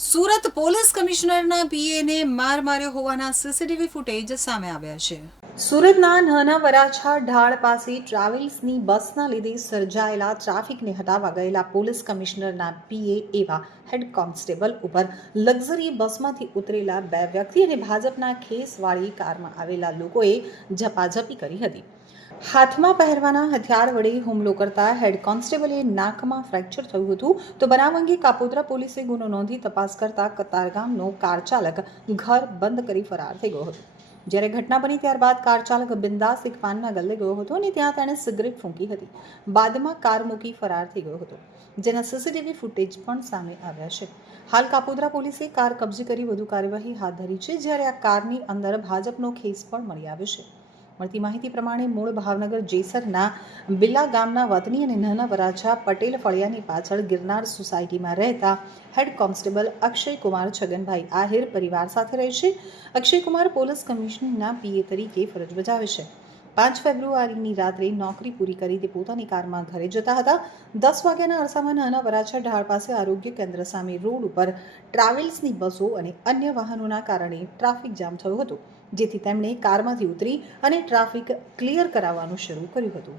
Surat police કમિશનરના પીએને માર માર્યો હોવાના સીસીટીવી ફૂટેજ સામે આવ્યા છે। સુરતના નાના વરાછા ઢાળ પાસે ટ્રાવેલ્સની બસના લીધે સર્જાયેલા ટ્રાફિકને હટાવવા ગયેલા પોલીસ કમિશનરના પીએ એવા હેડ કોન્સ્ટેબલ ઉપર લક્ઝરી બસમાંથી ઉતરેલા બે વ્યક્તિ અને ભાજપના ખેસવાળી કારમાં આવેલા લોકોએ ઝપાઝપી કરી હતી। હાથમાં પહેરવાના હથિયાર વડે હુમલો કરતા હેડ કોન્સ્ટેબલે નાકમાં ફ્રેક્ચર થયું હતું તો બનાવ અંગે કાપોદ્રા પોલીસે ગુનો નોંધી તપાસ કરતા કતારગામનો કાર ચાલક ઘર બંધ કરી ફરાર થઈ ગયો હતો। જ્યારે ઘટના બની ત્યારબાદ કાર ચાલક બિંદાસ એક પાનના ગલ્લે ગયો હતો અને ત્યાં તેણે સિગરેટ ફૂંકી હતી। બાદમાં કાર મૂકી ફરાર થઈ ગયો હતો, જેના સીસીટીવી ફૂટેજ પણ સામે આવ્યા છે। હાલ કાપોદ્રા પોલીસે કાર કબજે કરી વધુ કાર્યવાહી હાથ ધરી છે, જ્યારે આ કારની અંદર ભાજપનો ખેસ પણ મળી આવ્યો છે। મળતી માહિતી પ્રમાણે મૂળ ભાવનગર જેસરના બિલ્લા ગામના વતની અને નાના વરાછા પટેલ ફળિયાની પાછળ ગિરનાર સોસાયટીમાં રહેતા હેડ કોન્સ્ટેબલ અક્ષયકુમાર છગનભાઈ આહિર પરિવાર સાથે રહે છે। અક્ષયકુમાર પોલીસ કમિશનરના પીએ તરીકે ફરજ બજાવે છે। 5 ફેબ્રુઆરીની રાત્રે નોકરી પૂરી કરી તે પોતાની કારમાં ઘરે જતા હતા। 10 વાગ્યાના અરસામાં નાના વરાછા ઢાળ પાસે આરોગ્ય કેન્દ્ર સામે રોડ ઉપર ટ્રાવેલ્સની બસો અને અન્ય વાહનોના કારણે ટ્રાફિક જામ થયો હતો, જેથી તેમણે કારમાંથી ઉતરી અને ટ્રાફિક ક્લિયર કરાવવાનું શરૂ કર્યું હતું।